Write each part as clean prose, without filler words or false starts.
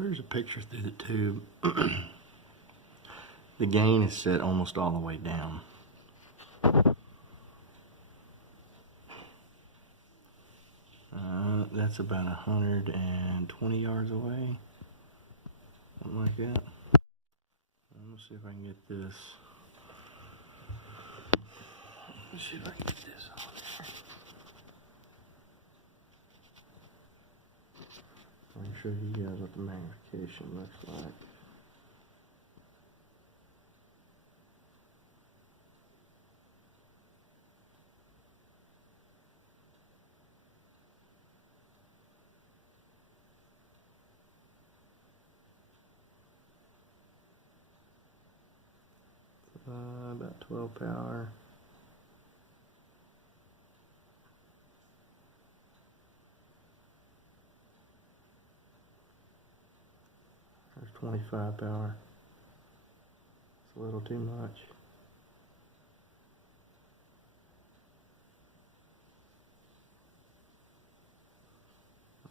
So here's a picture through the tube. The gain is set almost all the way down. That's about 120 yards away, something like that. Let's see if I can get this. Let's see if I can get this on there. I'll show you guys what the magnification looks like. About 12 power. There's 25 power. It's a little too much.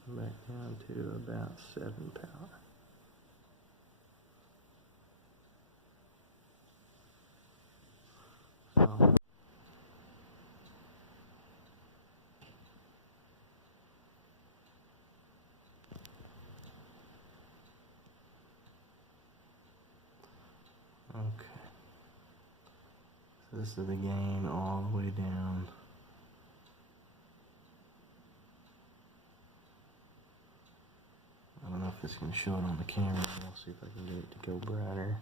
I'm back down to about 7 power. Okay, so this is the gain all the way down. I don't know if it's going to show it on the camera. I'll see if I can get it to go brighter.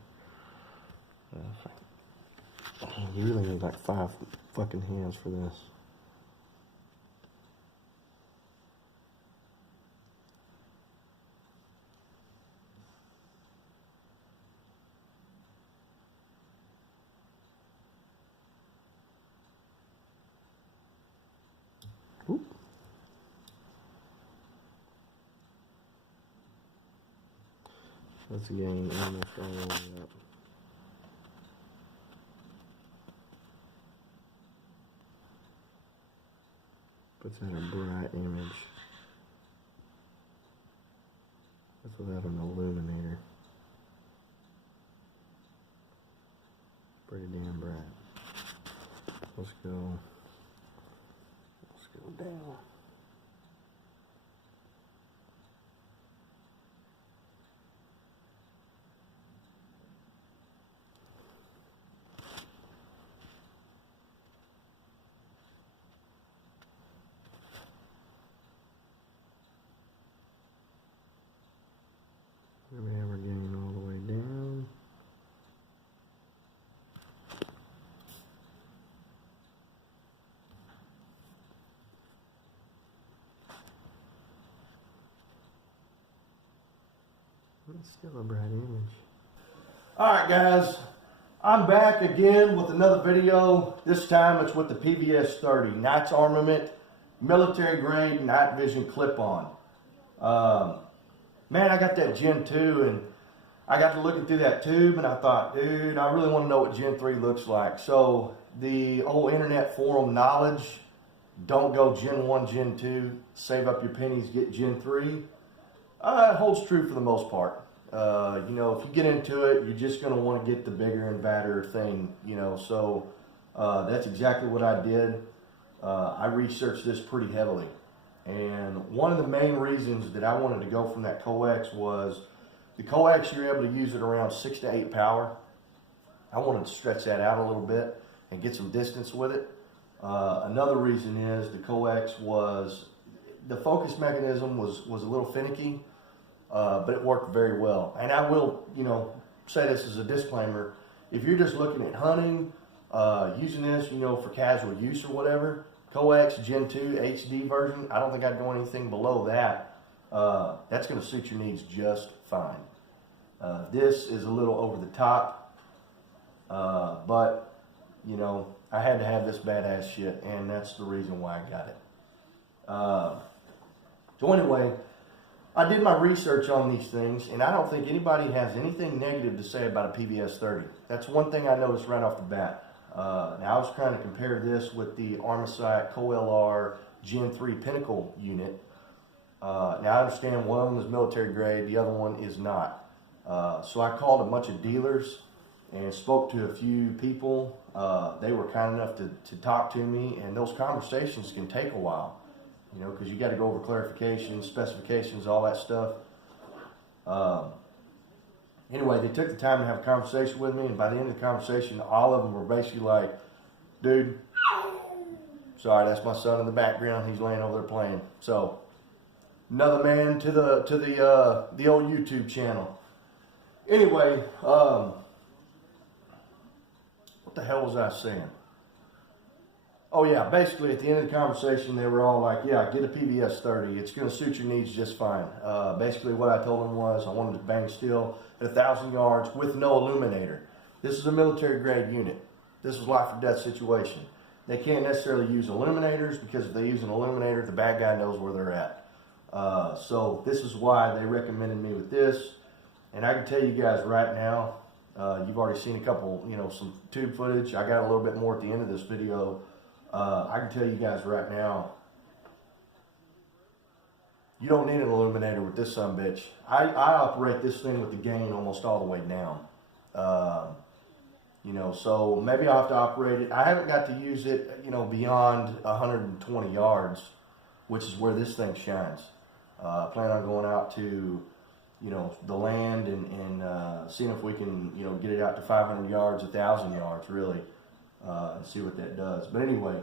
You really need like 5 fucking hands for this. Oop. That's again almost all the way up. Puts out a bright image. That's without an illuminator. Pretty damn bright. Let's go down. We have our gain all the way down. It's still a bright image. Alright guys, I'm back again with another video. This time it's with the PVS-30 Knights Armament military grade night vision clip-on. Man, I got that Gen 2 and I got to looking through that tube and I thought, dude, I really want to know what Gen 3 looks like. So the old internet forum knowledge, don't go Gen 1, Gen 2, save up your pennies, get Gen 3. It holds true for the most part. You know, if you get into it, you're just going to want to get the bigger and badder thing, you know. So that's exactly what I did. I researched this pretty heavily. And one of the main reasons that I wanted to go from that coax was the coax, you're able to use it around 6 to 8 power. I wanted to stretch that out a little bit and get some distance with it. Another reason is the coax was, the focus mechanism was a little finicky, but it worked very well. And I will, you know, say this as a disclaimer. If you're just looking at hunting, using this, you know, for casual use or whatever, coax Gen 2 HD version, I don't think I'd go anything below that. That's going to suit your needs just fine. This is a little over the top, but, you know, I had to have this badass shit, and that's the reason why I got it. So anyway, I did my research on these things, and I don't think anybody has anything negative to say about a PVS-30. That's one thing I noticed right off the bat. Now I was trying to compare this with the Armament Co-LR Gen 3 Pinnacle unit, Now I understand one of them is military grade, the other one is not. So I called a bunch of dealers and spoke to a few people. They were kind enough to talk to me, and those conversations can take a while, you know, because you got to go over clarifications, specifications, all that stuff. Anyway, they took the time to have a conversation with me, and by the end of the conversation, all of them were basically like, dude, sorry, that's my son in the background. He's laying over there playing. So, another man to the old YouTube channel. Anyway, what the hell was I saying? Oh yeah, basically at the end of the conversation, they were all like, yeah, get a PVS-30. It's going to suit your needs just fine. Basically what I told them was I wanted to bang steel at 1,000 yards with no illuminator. This is a military grade unit. This is life or death situation. They can't necessarily use illuminators, because if they use an illuminator, the bad guy knows where they're at. So this is why they recommended me with this. And I can tell you guys right now, you've already seen a couple, you know, some tube footage. I got a little bit more at the end of this video. I can tell you guys right now, you don't need an illuminator with this sumbitch. I operate this thing with the gain almost all the way down. You know, so maybe I'll have to operate it. I haven't got to use it, you know, beyond 120 yards, which is where this thing shines. I plan on going out to, you know, the land and seeing if we can, you know, get it out to 500 yards, 1,000 yards, really, and see what that does. But anyway,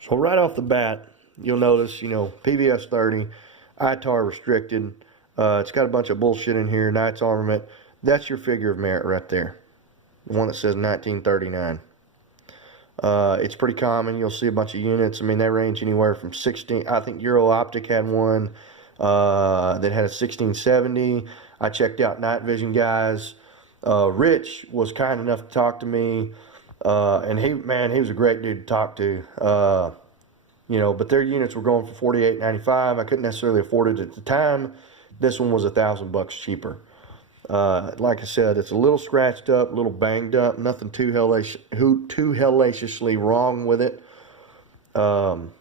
so right off the bat, you'll notice, you know, PVS-30, ITAR restricted. It's got a bunch of bullshit in here. Knights Armament. That's your figure of merit right there. The one that says 1939. It's pretty common. You'll see a bunch of units. I mean, they range anywhere from 16. I think Euro Optic had one that had a 1670. I checked out Night Vision guys. Rich was kind enough to talk to me, and he was a great dude to talk to. You know, but their units were going for $48.95. I couldn't necessarily afford it at the time. This one was $1,000 cheaper. Like I said, it's a little scratched up, a little banged up, nothing too hellaciously wrong with it. And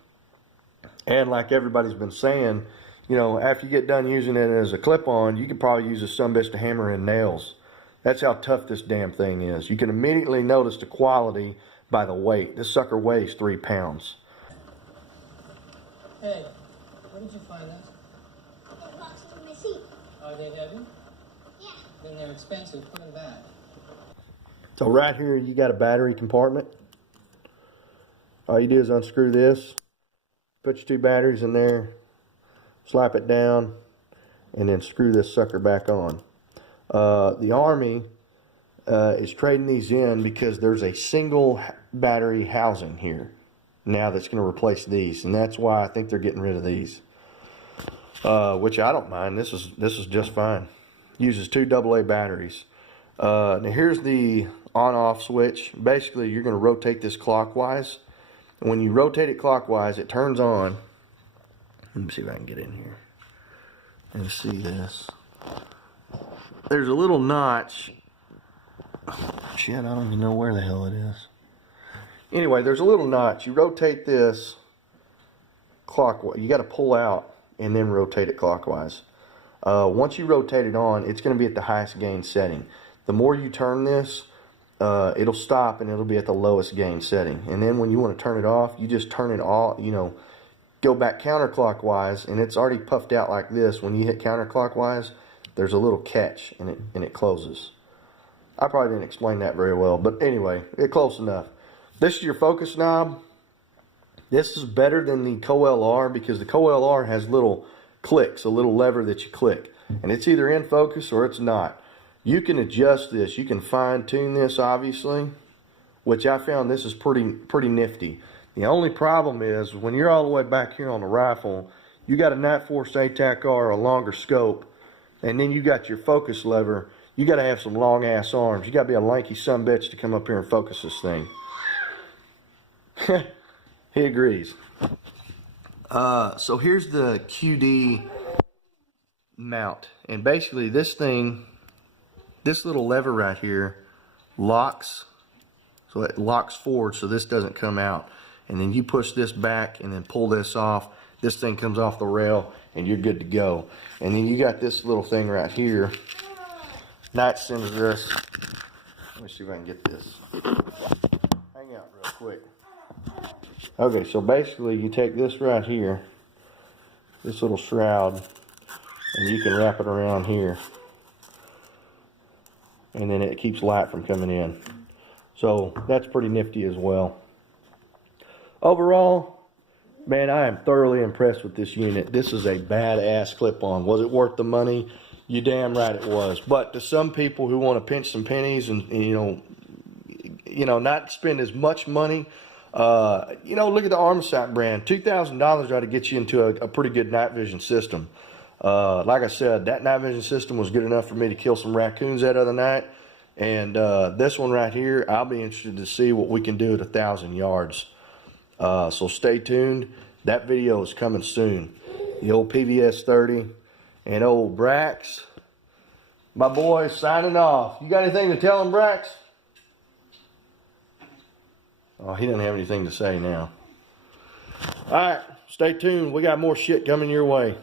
like everybody's been saying, you know, after you get done using it as a clip-on, you could probably use a sumbitch to hammer in nails. That's how tough this damn thing is. You can immediately notice the quality by the weight. This sucker weighs 3 pounds. Hey, where did you find this? In the box under my seat. Are they heavy? Yeah. Then they're expensive. Put them back. So right here, you got a battery compartment. All you do is unscrew this, put your 2 batteries in there, slap it down, and then screw this sucker back on. The Army is trading these in because there's a single battery housing here now that's going to replace these, and that's why I think they're getting rid of these. Which I don't mind. This is just fine. Uses 2 AA batteries. Now here's the on-off switch. Basically, you're going to rotate this clockwise. And when you rotate it clockwise, it turns on. Let me see if I can get in here and see this. There's a little notch. Shit, I don't even know where the hell it is. Anyway, there's a little notch. You rotate this clockwise. You got to pull out and then rotate it clockwise. Once you rotate it on, it's going to be at the highest gain setting. The more you turn this, it'll stop and it'll be at the lowest gain setting. And then when you want to turn it off, you just turn it off, you know, go back counterclockwise, and it's already puffed out like this. When you hit counterclockwise, there's a little catch and it closes. I probably didn't explain that very well, but anyway, it's close enough. This is your focus knob. This is better than the Co-LR because the Co-LR has little clicks, a little lever that you click, and it's either in focus or it's not. You can adjust this. You can fine-tune this, obviously, which I found this is pretty nifty. The only problem is when you're all the way back here on the rifle, you got a Night Force ATAC or a longer scope, and then you got your focus lever. You got to have some long-ass arms. You got to be a lanky sumbitch to come up here and focus this thing. He agrees. So here's the QD mount, and basically this thing, this little lever right here locks, so it locks forward so this doesn't come out, and then you push this back and then pull this off. This thing comes off the rail and you're good to go. And then you got this little thing right here. Night center this. Let me see if I can get this. Hang out real quick. Okay, so basically you take this right here, this little shroud, and you can wrap it around here. And then it keeps light from coming in. So that's pretty nifty as well. Overall, man, I am thoroughly impressed with this unit. This is a badass clip-on. Was it worth the money? You damn right it was. But to some people who want to pinch some pennies and you know, not spend as much money, you know, look at the Armament brand. $2,000 ought to get you into a pretty good night vision system. Like I said, that night vision system was good enough for me to kill some raccoons that other night. And this one right here, I'll be interested to see what we can do at 1,000 yards. So stay tuned. That video is coming soon. The old PVS-30 and old Brax. My boys signing off. You got anything to tell him, Brax? Oh, he doesn't have anything to say now. All right, stay tuned. We got more shit coming your way.